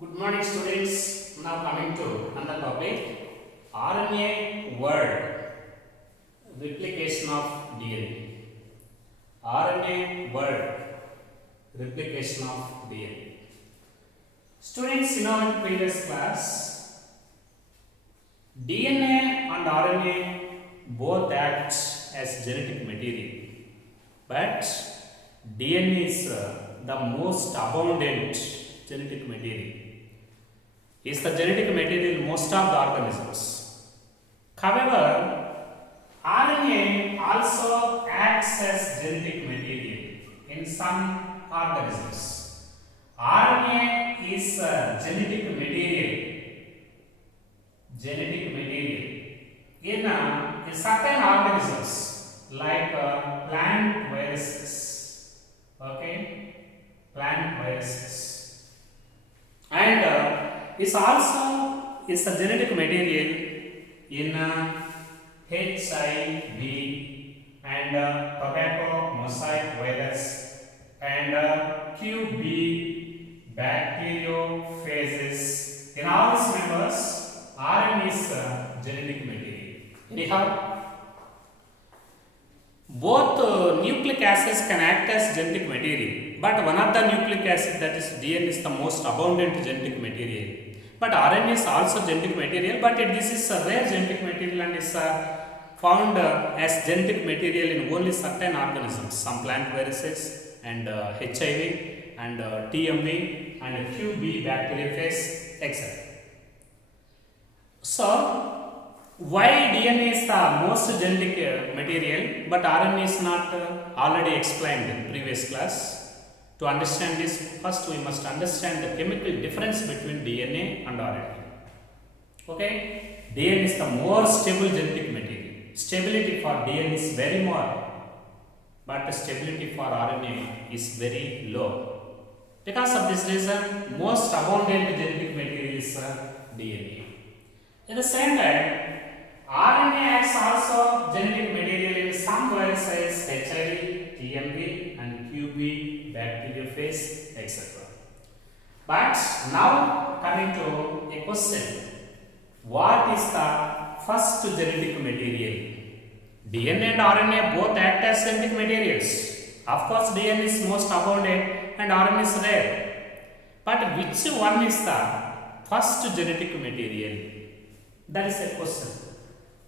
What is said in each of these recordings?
Good morning, students. Now coming to another topic, RNA word replication of DNA. RNA word replication of DNA. Students, in our previous class, DNA and RNA both act as genetic material, but DNA is the most abundant genetic material. Is the genetic material in most of the organisms. However, RNA also acts as genetic material in some organisms. RNA is a genetic material in certain organisms like plant viruses. Okay, plant viruses, and is also is a genetic material in HIV and tobacco mosaic virus and QB bacteriophages. In all these members, RNA is genetic material. Anyhow, both nucleic acids can act as genetic material, but one of the nucleic acid, that is DNA, is the most abundant genetic material. But RNA is also genetic material, but this is a rare genetic material and is found as genetic material in only certain organisms, some plant viruses and HIV and TMB and QB bacteriophage, etc. So, why DNA is the most genetic material, but RNA is not already explained in previous class. To understand this, first we must understand the chemical difference between DNA and RNA. Okay, DNA is the more stable genetic material. Stability for DNA is very more, but the stability for RNA is very low. Because of this reason, most abundant genetic material is DNA. At the same time, RNA acts also genetic material in some viruses, HIV, TMB and QB bacteriophage, etc. But now coming to a question, what is the first genetic material? DNA and RNA both act as genetic materials. Of course, DNA is most abundant and RNA is rare. But which one is the first genetic material? That is a question.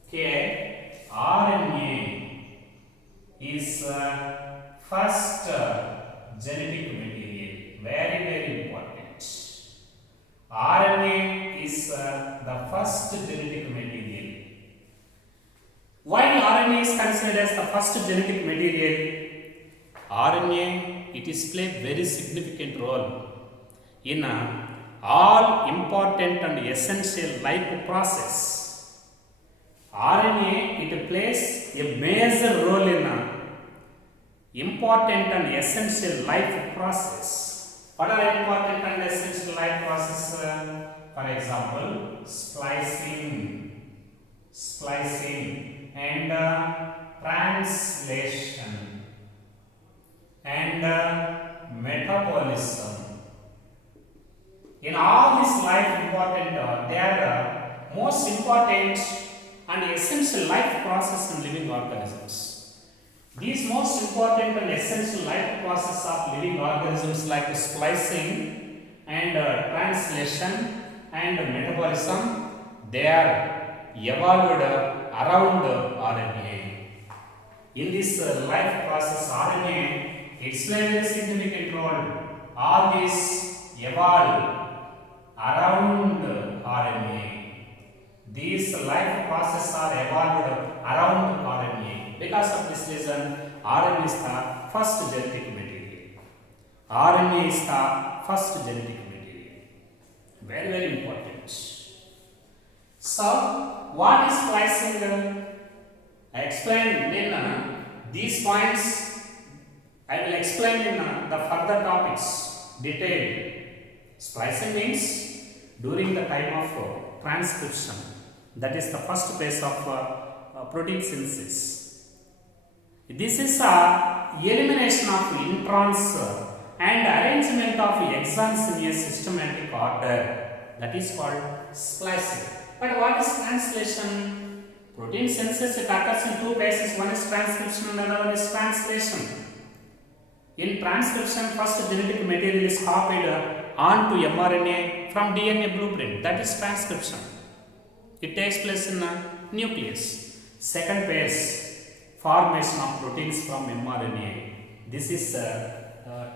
Okay, RNA is first genetic material. Very, very important. RNA is the first genetic material. Why RNA is considered as the first genetic material? RNA, it is play very significant role in all important and essential life process. RNA, it plays a major role in important and essential life process. What are important and essential life process? For example, splicing and translation and metabolism. In all these life important, they are most important and essential life process in living organisms. These most important and essential life process of living organisms like splicing and translation and metabolism, they are evolved around RNA. In this life process, RNA, it's plays a very significant role. All these evolve around RNA. These life processes are evolved around RNA. Because of this reason, RNA is the first genetic material. RNA is the first genetic material. Very, very important. So, what is splicing? I explained in these points. I will explain in the further topics detailed. Splicing means during the time of transcription. That is the first phase of protein synthesis. This is a elimination of introns and arrangement of exons in a systematic order, that is called splicing. But what is translation? Protein synthesis, it occurs in two phases. One is transcription and another one is translation. In transcription, first genetic material is copied onto mRNA from DNA blueprint, that is transcription. It takes place in a nucleus. Second phase, formation of proteins from mRNA. This is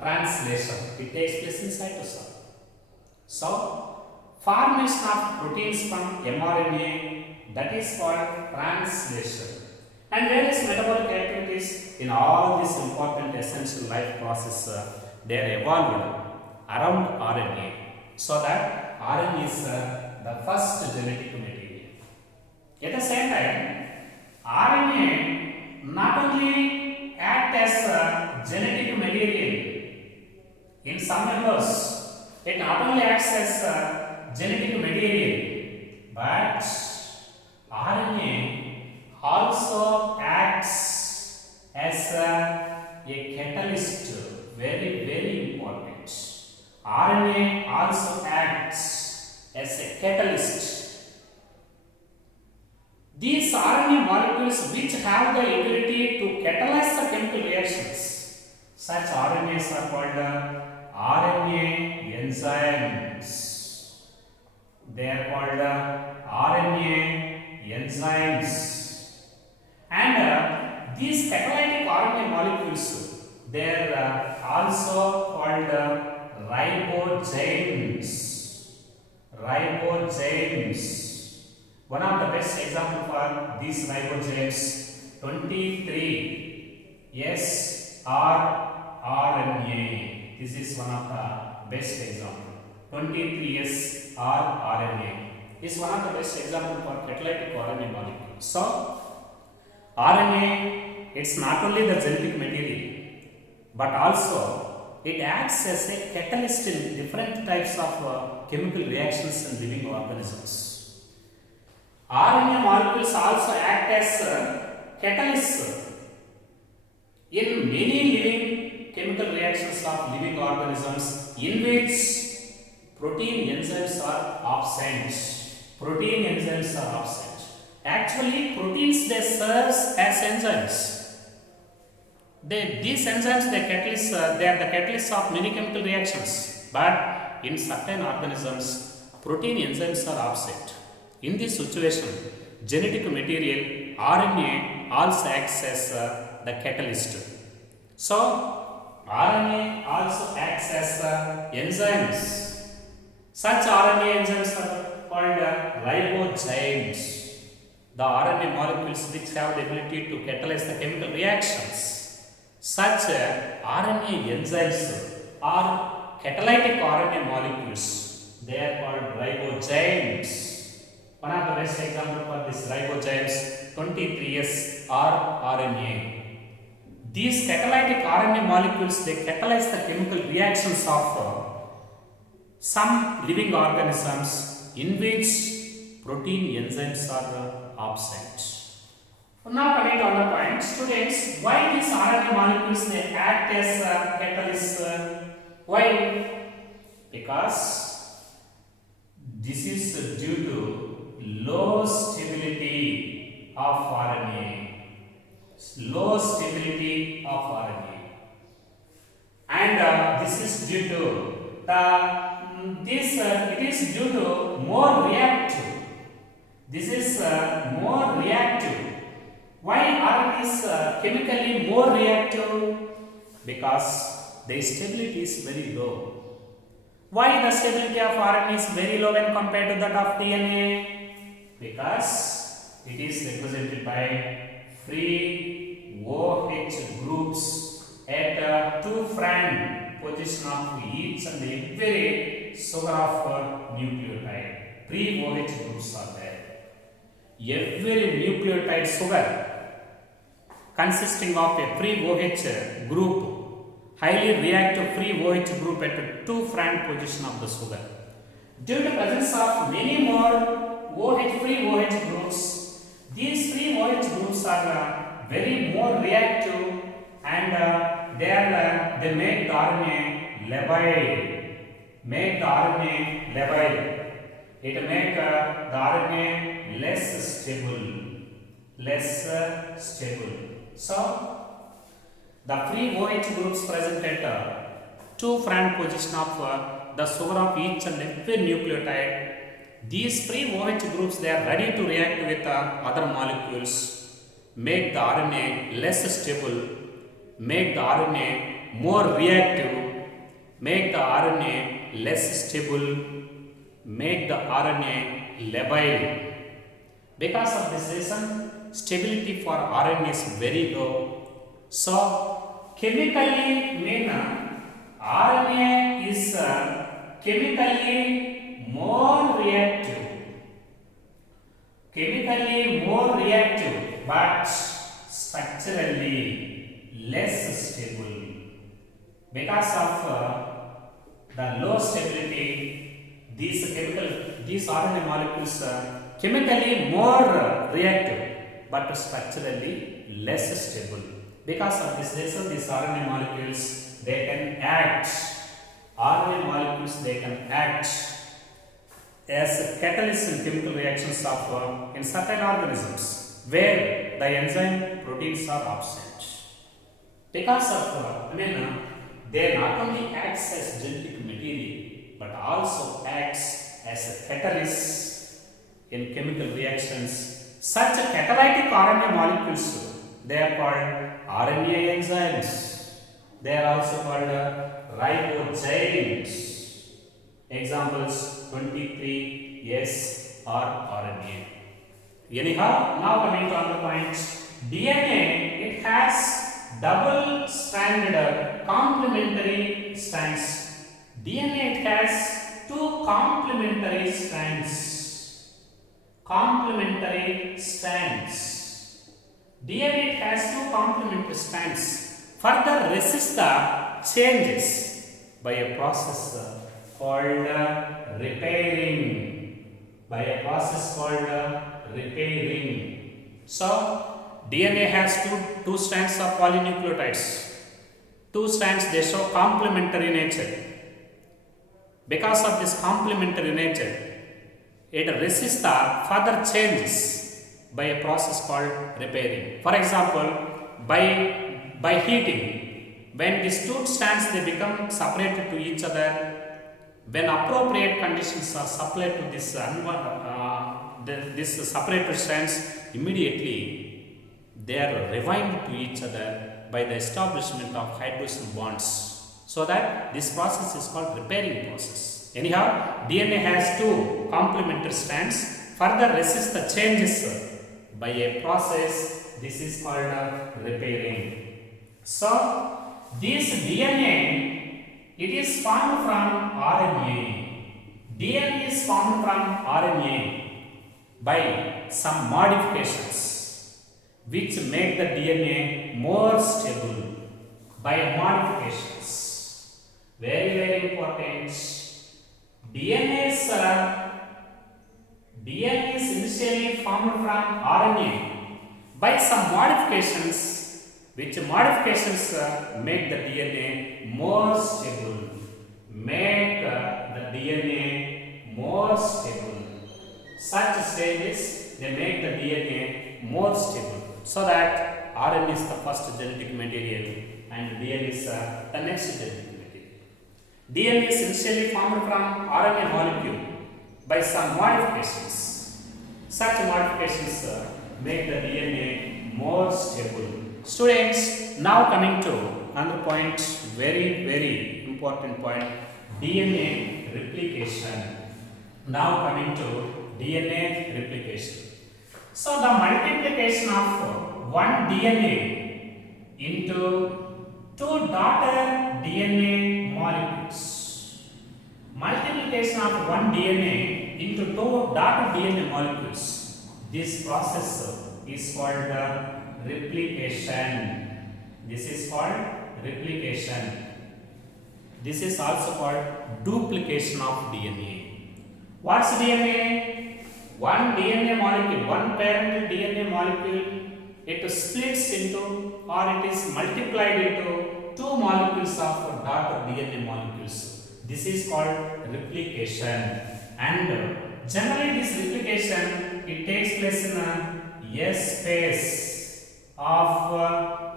translation. It takes place in cytosol. So, formation of proteins from mRNA, that is called translation. And various metabolic activities in all these important essential life processes, they are evolved around RNA, so that RNA is the first genetic material. At the same time, RNA not only act as a genetic material in some members, it not only acts as a genetic material, but RNA also acts as a catalyst. Very important. RNA also acts as a catalyst. These RNA molecules which have the ability to catalyze the chemical reactions, such RNAs are called RNA enzymes. They are called RNA enzymes. And these catalytic RNA molecules, they are also called ribozymes. Ribozymes. One of the best example for these ribozymes, 23S-rRNA. This is one of the best example. 23S-rRNA is one of the best example for catalytic RNA molecule. So, RNA, it's not only the genetic material, but also it acts as a catalyst in different types of chemical reactions in living organisms. RNA molecules also act as catalysts in many living chemical reactions of living organisms in which protein enzymes are absent. Protein enzymes are absent. Actually, proteins, they serve as enzymes. These enzymes, they are the catalysts of many chemical reactions. But in certain organisms, protein enzymes are absent. In this situation, genetic material RNA also acts as the catalyst. So, RNA also acts as enzymes. Such RNA enzymes are called ribozymes. The RNA molecules which have the ability to catalyze the chemical reactions. Such RNA enzymes are catalytic RNA molecules. They are called ribozymes. One of the best example for this ribozymes, 23S-rRNA. These catalytic RNA molecules, they catalyze the chemical reactions of some living organisms in which protein enzymes are absent. Now coming to other point, students, why these RNA molecules, they act as catalysts? Why? Because this is due to low stability of RNA. Low stability of RNA. And this is due to it is due to more reactive. This is more reactive. Why RNA is chemically more reactive? Because the stability is very low. Why the stability of RNA is very low when compared to that of DNA? Because it is represented by free OH groups at two front position of each and every sugar of nucleotide. Free OH groups are there. Every nucleotide sugar consisting of a free OH group, highly reactive free OH group at two front position of the sugar. Due to presence of many more free OH groups, these free OH groups are very more reactive and they make the RNA labile. Make the RNA labile. It make the RNA less stable. So, the free OH groups present at 2 front position of the sugar of each and every nucleotide. These free OH groups, they are ready to react with other molecules, make the RNA less stable, make the RNA more reactive, make the RNA less stable, make the RNA labile. Because of this reason, stability for RNA is very low. So, chemically mean RNA is chemically more reactive. But structurally less stable. Because of the low stability, these RNA molecules are chemically more reactive but structurally less stable. Because of this reason, these RNA molecules, they can act as catalysts in chemical reactions of in certain organisms where the enzyme proteins are absent. Because of they not only acts as genetic material but also acts as a catalyst in chemical reactions. Such catalytic RNA molecules, they are called RNA enzymes. They are also called ribozymes. Examples 23S or RNA. Anyhow, now coming to another point, DNA, it has double-stranded complementary strands. DNA, it has 2 complementary strands. DNA, it has 2 complementary strands. Further resist the changes by a process called repairing. So, DNA has two strands of polynucleotides. 2 strands, they show complementary nature. Because of this complementary nature, it resists the further changes by a process called repairing. For example, by heating, when these 2 strands, they become separated to each other, when appropriate conditions are supplied to this separated strands, immediately they are rewind to each other by the establishment of hydrogen bonds. So that this process is called repairing process. Anyhow, DNA has 2 complementary strands, further resist the changes by a process. This is called repairing. So, this DNA, it is formed from RNA. DNA is formed from RNA by some modifications which make the DNA more stable. By modifications, very important. DNA is initially formed from RNA by some modifications, which modifications make the DNA more stable. Such stages, they make the DNA more stable. So that RNA is the first genetic material and DNA is the next genetic material. DNA is initially formed from RNA molecule by some modifications. Such modifications make the DNA more stable. Students, now coming to another point, very important point, DNA replication. Now coming to DNA replication. So the multiplication of one DNA into 2 daughter DNA molecules. Multiplication of one DNA into 2 daughter DNA molecules. This process is called replication. This is called replication. This is also called duplication of DNA. What's DNA? One DNA molecule, one parent DNA molecule, it splits into or it is multiplied into two molecules of daughter DNA molecules. This is called replication, and generally this replication it takes place in a S phase of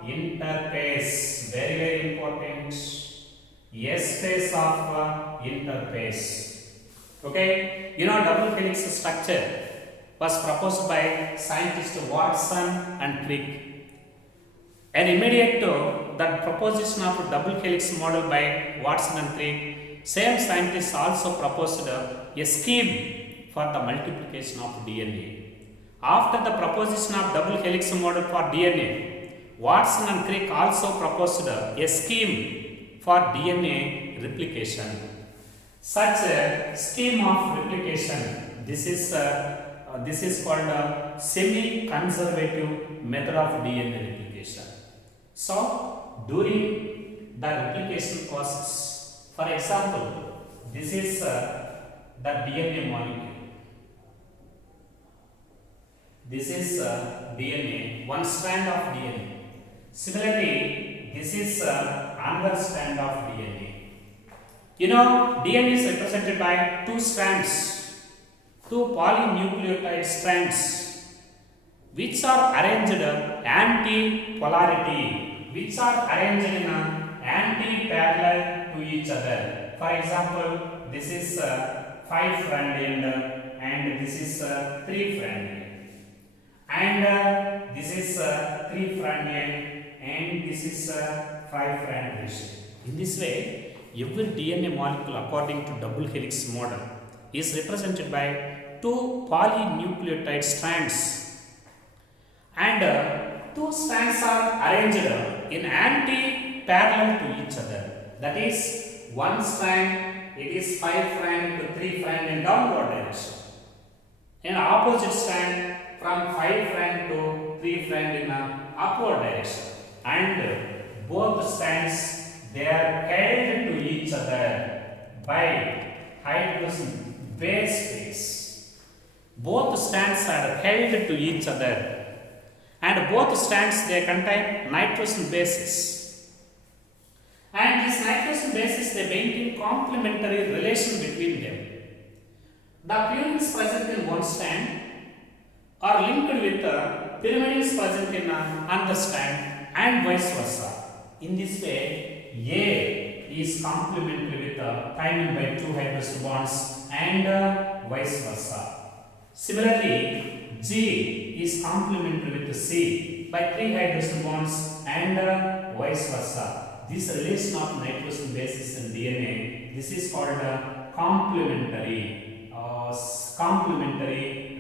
interphase. Very important. S phase of interphase. Okay, you know double helix structure was proposed by scientists Watson and Crick. And immediate to that proposition of double helix model by Watson and Crick, same scientists also proposed a scheme for the multiplication of DNA. After the proposition of double helix model for DNA, Watson and Crick also proposed a scheme for DNA replication. Such a scheme of replication, this is called a semi-conservative method of DNA replication. So, during the replication process, for example, this is the DNA molecule. This is DNA, one strand of DNA. Similarly, this is another strand of DNA. You know, DNA is represented by two strands, two polynucleotide strands, which are arranged anti-polarity, which are arranged in anti-parallel to each other. For example, this is 5' end and this is 3' end, and this is 3' end and this is 5' end. In this way, every DNA molecule according to double helix model is represented by two polynucleotide strands, and two strands are arranged in anti-parallel to each other. That is, one strand it is 5' to 3' in downward direction, and opposite strand from 5' to 3' in upward direction, and both strands they are held to each other by hydrogen base phase. Both strands are held to each other, and both strands they contain nitrogen bases, and this nitrogen bases they maintain complementary relation between them. The purines present in one strand are linked with pyrimidines present in another strand, and vice versa. In this way, A is complementary with thymine by 2 hydrogen bonds, and vice versa. Similarly, G is complementary with C by 3 hydrogen bonds, and vice versa. This relation of nitrogen bases in DNA, this is called complementary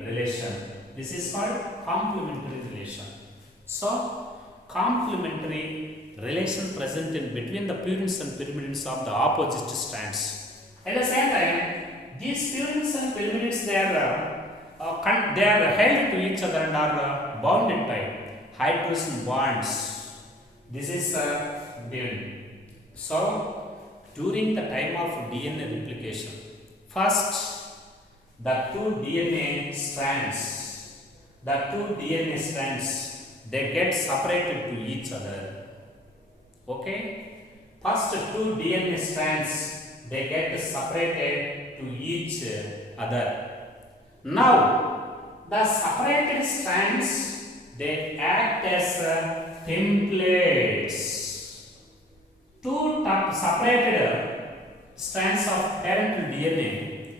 relation. This is called complementary relation. So, complementary relation present in between the purines and pyrimidines of the opposite strands. At the same time, these purines and pyrimidines they are held to each other and are bounded by hydrogen bonds. This is DNA. So, during the time of DNA replication, first the two DNA strands they get separated to each other. Okay, first two DNA strands they get separated to each other. Now the separated strands they act as templates. Two separated strands of parental DNA,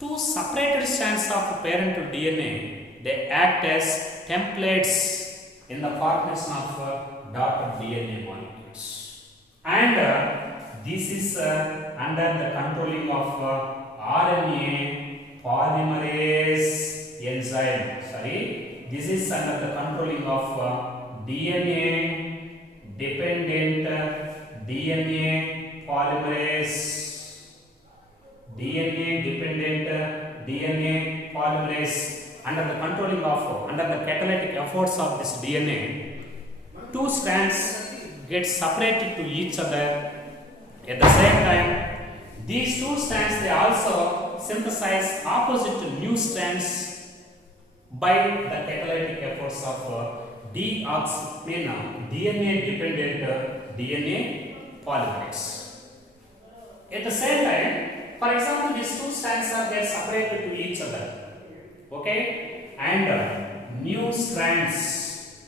two separated strands of parental DNA, they act as templates in the formation of daughter DNA molecules, and this is under the controlling of RNA polymerase enzyme. This is under the controlling of DNA dependent DNA polymerase. Under the controlling of under the catalytic efforts of this DNA, two strands get separated to each other. At the same time, these two strands they also synthesize opposite new strands by the catalytic efforts of DNA dependent DNA polymerase. At the same time, for example, these two strands are they separated to each other, okay, and new strands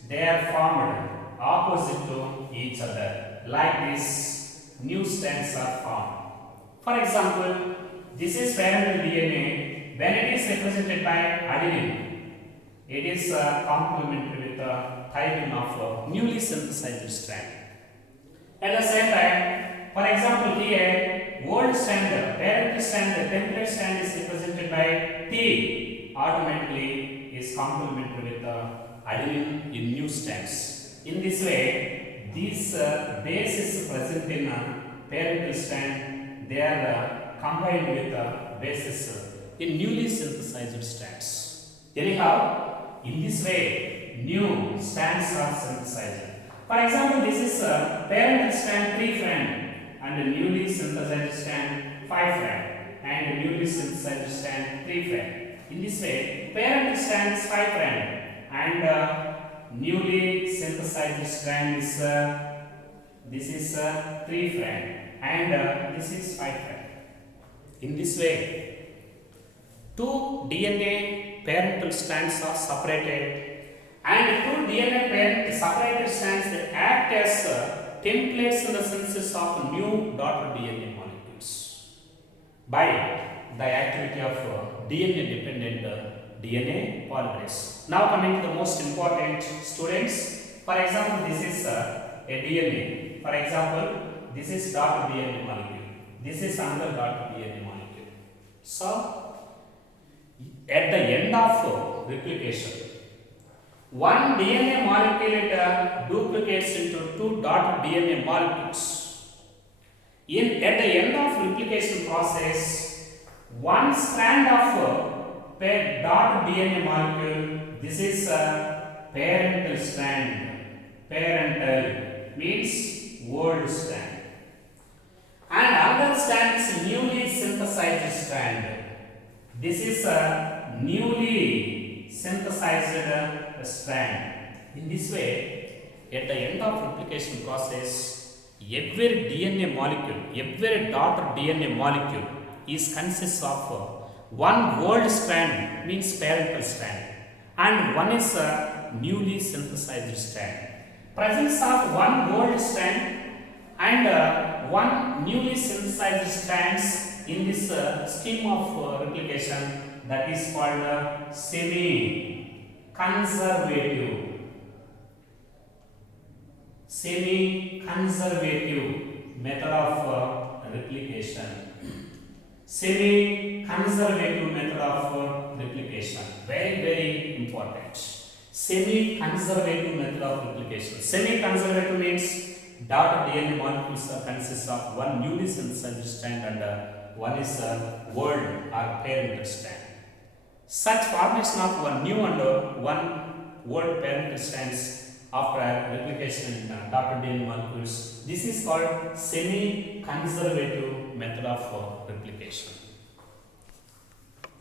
they are formed opposite to each other. Like this, new strands are formed. For example, this is parental DNA. When it is represented by adenine, it is complementary with the thymine of newly synthesized strand. At the same time, for example, here old strand, parent strand, the template strand is represented by T. Automatically is complementary with the adenine in new strands. In this way, these bases present in parental strand, they are combined with the bases in newly synthesized strands. Anyhow, in this way, new strands are synthesized. For example, this is a parental strand 3' and a newly synthesized strand 5' and a newly synthesized strand 3'. In this way, parental strand is 5' and newly synthesized strand is this is 3' and this is 5'. In this way, two DNA parental strands are separated, and two DNA separated strands that act as templates in the synthesis of new daughter DNA molecules by the activity of DNA dependent DNA polymerase. Now coming to the most important, students, for example, this is a DNA. For example, this is daughter DNA molecule. This is another daughter DNA molecule. So at the end of replication, one DNA molecule duplicates into two daughter DNA molecules. At the end of replication process, one strand of daughter DNA molecule, this is a parental strand. Parental means old strand. And another strand is newly synthesized strand. This is a newly synthesized strand. In this way, at the end of replication process, every DNA molecule, every daughter DNA molecule is consists of one old strand, means parental strand, and one is a newly synthesized strand. Presence of one old strand and one newly synthesized strands in this scheme of replication, that is called semi-conservative method of replication. Semi-conservative method of replication, very important. Semi-conservative method of replication. Semi-conservative means daughter DNA molecules consist of one newly synthesized strand and one is a old or parental strand. Such formation of one new and one old parental strands after replication in daughter DNA molecules, this is called semi-conservative method of replication.